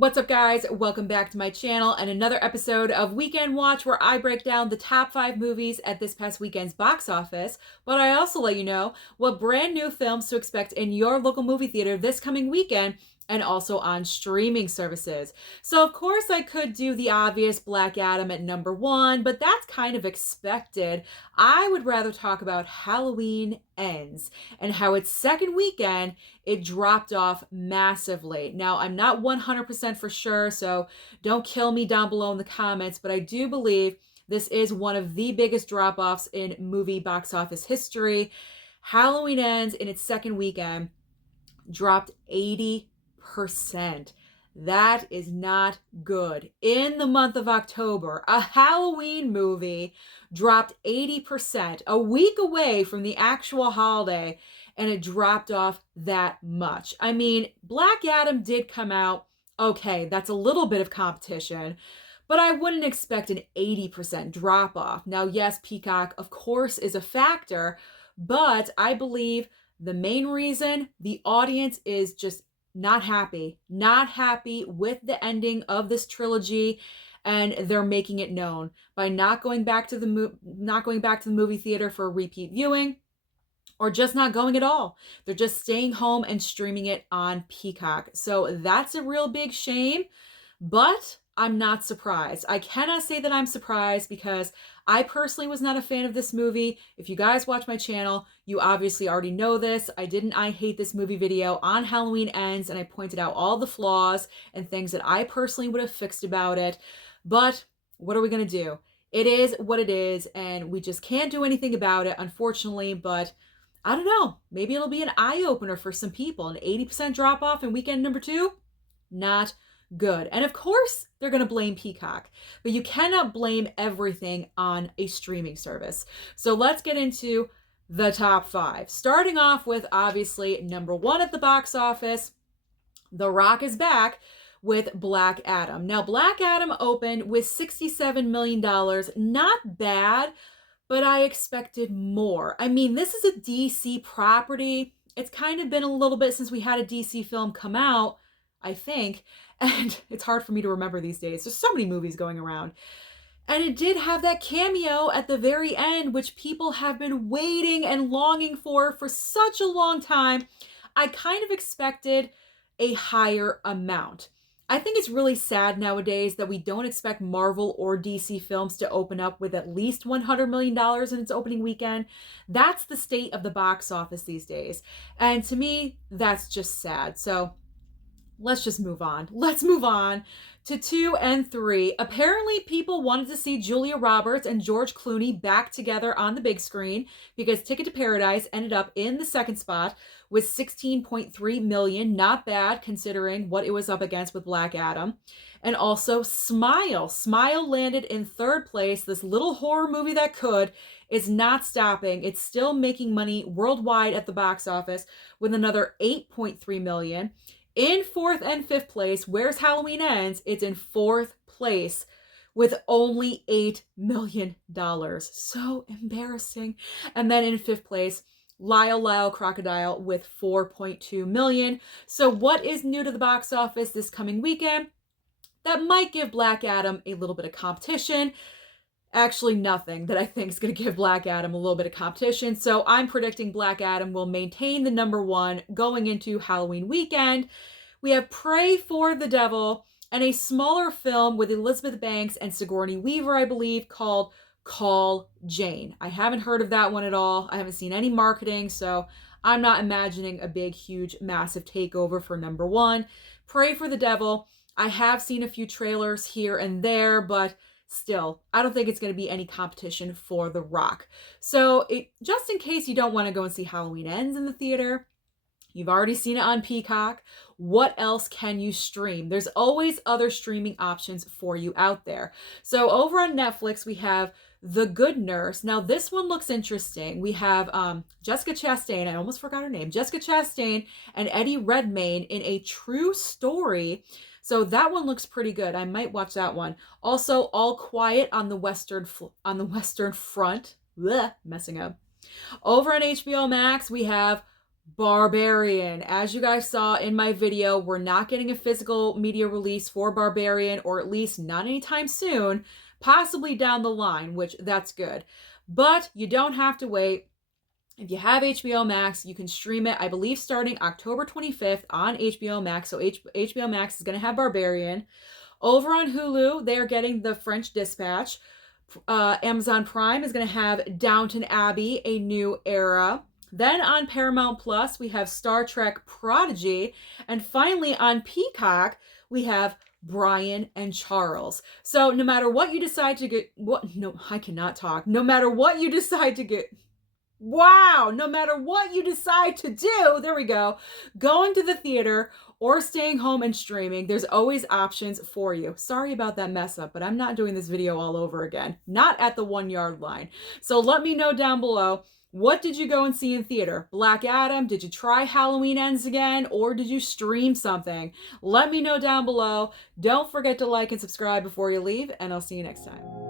What's up, guys? Welcome back to my channel and another episode of Weekend Watch, where I break down the top 5 movies at this past weekend's box office, but I also let you know what brand new films to expect in your local movie theater this coming weekend and also on streaming services. So of course I could do the obvious Black Adam at number 1, but that's kind of expected. I would rather talk about Halloween Ends and how its second weekend it dropped off massively. Now, I'm not 100% for sure, so don't kill me down below in the comments, but I do believe this is one of the biggest drop offs in movie box office history. Halloween Ends in its second weekend dropped 80%. That is not good. In the month of October, a Halloween movie dropped 80%, a week away from the actual holiday, and it dropped off that much. I mean, Black Adam did come out. Okay, that's a little bit of competition, but I wouldn't expect an 80% drop off. Now, yes, Peacock, of course, is a factor, but I believe the main reason the audience is just not happy with the ending of this trilogy, and they're making it known by not going back to the movie theater for a repeat viewing, or just not going at all. They're just staying home and streaming it on Peacock. So that's a real big shame, but I'm not surprised. I cannot say that I'm surprised because I personally was not a fan of this movie. If you guys watch my channel, you obviously already know this. I did an I hate this movie video on Halloween Ends, and I pointed out all the flaws and things that I personally would have fixed about it. But what are we going to do? It is what it is, and we just can't do anything about it, unfortunately. But I don't know. Maybe it'll be an eye-opener for some people. An 80% drop-off in weekend number 2? Not good. And of course, they're going to blame Peacock. But you cannot blame everything on a streaming service. So let's get into the top 5. Starting off with, obviously, number 1 at the box office, The Rock is back with Black Adam. Now, Black Adam opened with $67 million. Not bad, but I expected more. I mean, this is a DC property. It's kind of been a little bit since we had a DC film come out, I think, and it's hard for me to remember these days. There's so many movies going around. And it did have that cameo at the very end, which people have been waiting and longing for such a long time. I kind of expected a higher amount. I think it's really sad nowadays that we don't expect Marvel or DC films to open up with at least $100 million in its opening weekend. That's the state of the box office these days. And to me, that's just sad. So let's just move on. Let's move on to 2 and 3. Apparently, people wanted to see Julia Roberts and George Clooney back together on the big screen because Ticket to Paradise ended up in the second spot with 16.3 million. Not bad considering what it was up against with Black Adam. And also Smile. Smile landed in third place. This little horror movie that could is not stopping. It's still making money worldwide at the box office with another 8.3 million. In 4th and 5th place, Where's Halloween Ends? It's in 4th place with only $8 million. So embarrassing. And then in 5th place, Lyle Lyle Crocodile with 4.2 million. So what is new to the box office this coming weekend? That might give Black Adam a little bit of competition. Actually, nothing that I think is going to give Black Adam a little bit of competition. So I'm predicting Black Adam will maintain the number 1 going into Halloween weekend. We have Pray for the Devil and a smaller film with Elizabeth Banks and Sigourney Weaver, I believe, called Call Jane. I haven't heard of that one at all. I haven't seen any marketing, so I'm not imagining a big, huge, massive takeover for number 1. Pray for the Devil. I have seen a few trailers here and there, but still, I don't think it's going to be any competition for The Rock. So just in case you don't want to go and see Halloween Ends in the theater, you've already seen it on Peacock, what else can you stream? There's always other streaming options for you out there. So over on Netflix, we have The Good Nurse. Now, this one looks interesting. We have Jessica Chastain, I almost forgot her name, Jessica Chastain and Eddie Redmayne in a true story. So that one looks pretty good. I might watch that one. Also, All Quiet on the Western Front. Blech, messing up. Over on HBO Max, we have Barbarian. As you guys saw in my video, we're not getting a physical media release for Barbarian, or at least not anytime soon, possibly down the line, which that's good. But you don't have to wait. If you have HBO Max, you can stream it, I believe, starting October 25th on HBO Max. So HBO Max is going to have Barbarian. Over on Hulu, they are getting The French Dispatch. Amazon Prime is going to have Downton Abbey, A New Era. Then on Paramount Plus, we have Star Trek Prodigy. And finally on Peacock, we have Brian and Charles. So no matter what you decide to get, I cannot talk. No matter what you decide to get, no matter what you decide to do, there we go, going to the theater or staying home and streaming, there's always options for you. Sorry about that mess up, but I'm not doing this video all over again. Not at the 1 yard line. So let me know down below, what did you go and see in theater? Black Adam? Did you try Halloween Ends again? Or did you stream something? Let me know down below. Don't forget to like and subscribe before you leave, and I'll see you next time.